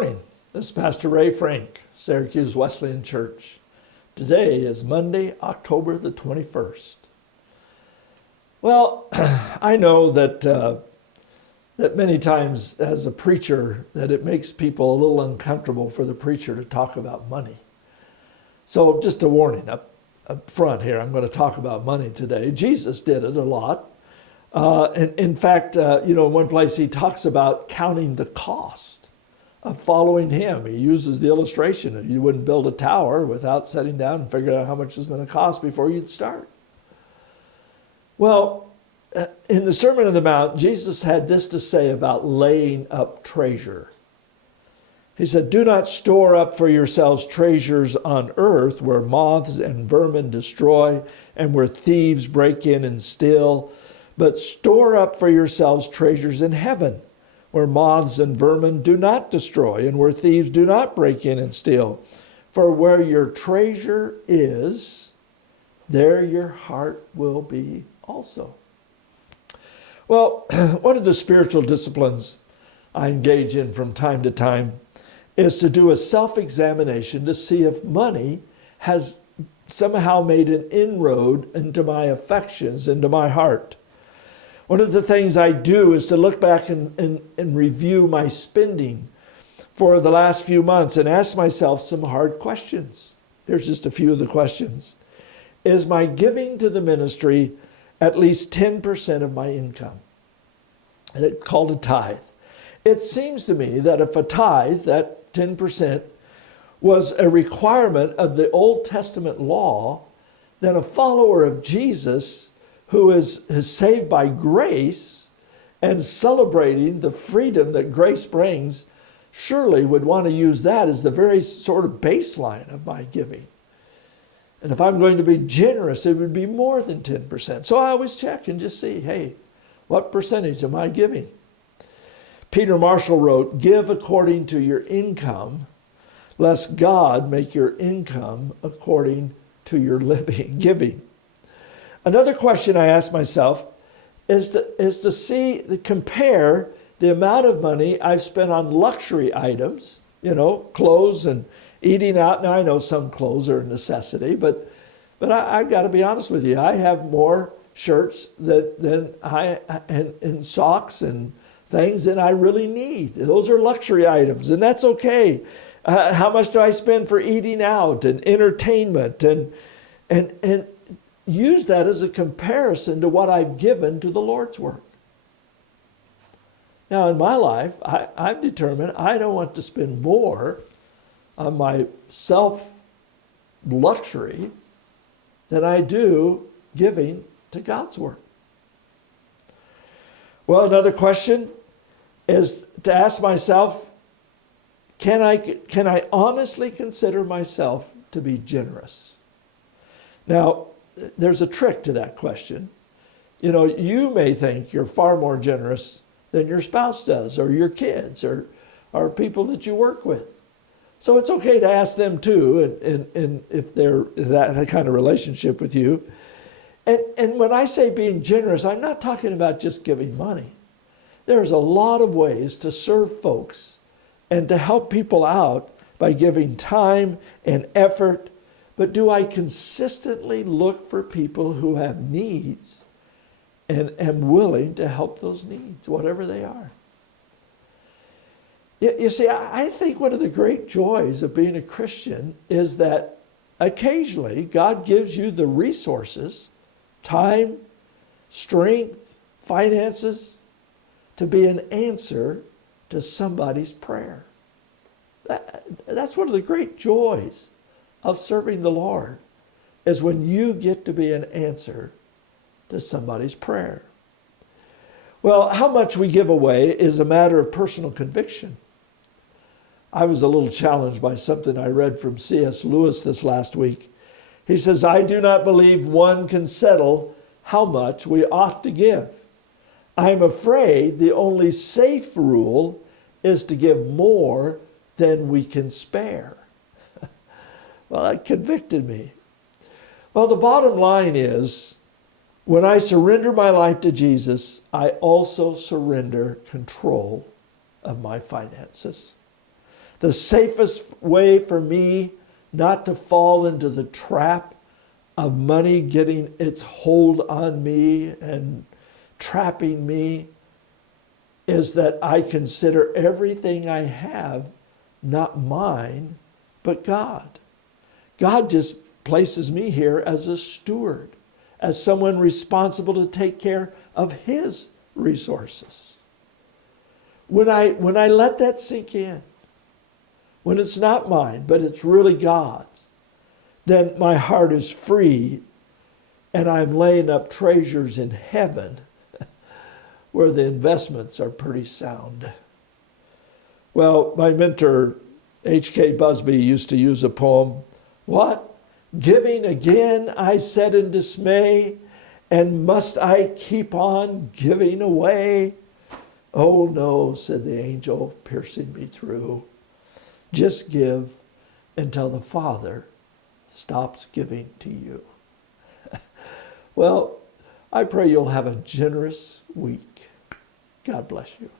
morning. This is Pastor Ray Frank, Syracuse Wesleyan Church. Today is Monday, October the 21st. Well, I know that many times as a preacher that it makes people a little uncomfortable for the preacher to talk about money. So just a warning up front here, I'm going to talk about money today. Jesus did it a lot. And in fact, in one place he talks about counting the cost of following him. He uses the illustration of you wouldn't build a tower without sitting down and figuring out how much it's going to cost before you'd start. Well, in the Sermon on the Mount, Jesus had this to say about laying up treasure. He said, "Do not store up for yourselves treasures on earth where moths and vermin destroy and where thieves break in and steal, but store up for yourselves treasures in heaven where moths and vermin do not destroy and where thieves do not break in and steal. For where your treasure is, there your heart will be also." Well, one of the spiritual disciplines I engage in from time to time is to do a self-examination to see if money has somehow made an inroad into my affections, into my heart. One of the things I do is to look back and review my spending for the last few months and ask myself some hard questions. Here's just a few of the questions. Is my giving to the ministry at least 10% of my income? And it's called a tithe. It seems to me that if a tithe, that 10%, was a requirement of the Old Testament law, then a follower of Jesus who is saved by grace and celebrating the freedom that grace brings surely would want to use that as the very sort of baseline of my giving. And if I'm going to be generous, it would be more than 10%. So I always check and just see, hey, what percentage am I giving? Peter Marshall wrote, "Give according to your income, lest God make your income according to your giving." Another question I ask myself is to compare the amount of money I've spent on luxury items, clothes and eating out. Now I know some clothes are a necessity, but I've got to be honest with you. I have more shirts and socks and things than I really need. Those are luxury items, and that's okay. How much do I spend for eating out and entertainment and use that as a comparison to what I've given to the Lord's work. Now, in my life, I've determined I don't want to spend more on my self-luxury than I do giving to God's work. Well, another question is to ask myself, can I honestly consider myself to be generous? Now, there's a trick to that question. You may think you're far more generous than your spouse does, or your kids, or people that you work with. So it's okay to ask them too, and if they're that kind of relationship with you. And when I say being generous, I'm not talking about just giving money. There's a lot of ways to serve folks and to help people out by giving time and effort. But do I consistently look for people who have needs and am willing to help those needs, whatever they are? You see, I think one of the great joys of being a Christian is that occasionally God gives you the resources, time, strength, finances, to be an answer to somebody's prayer. That's one of the great joys of serving the Lord, is when you get to be an answer to somebody's prayer. Well, how much we give away is a matter of personal conviction. I was a little challenged by something I read from C.S. Lewis this last week. He says, "I do not believe one can settle how much we ought to give. I am afraid the only safe rule is to give more than we can spare." Well, that convicted me. Well, the bottom line is, when I surrender my life to Jesus, I also surrender control of my finances. The safest way for me not to fall into the trap of money getting its hold on me and trapping me is that I consider everything I have not mine, but God. God just places me here as a steward, as someone responsible to take care of his resources. When I let that sink in, when it's not mine, but it's really God's, then my heart is free and I'm laying up treasures in heaven where the investments are pretty sound. Well, my mentor, H.K. Busby, used to use a poem. What? Giving again, I said in dismay, and must I keep on giving away? Oh no, said the angel, piercing me through. Just give until the Father stops giving to you. Well, I pray you'll have a generous week. God bless you.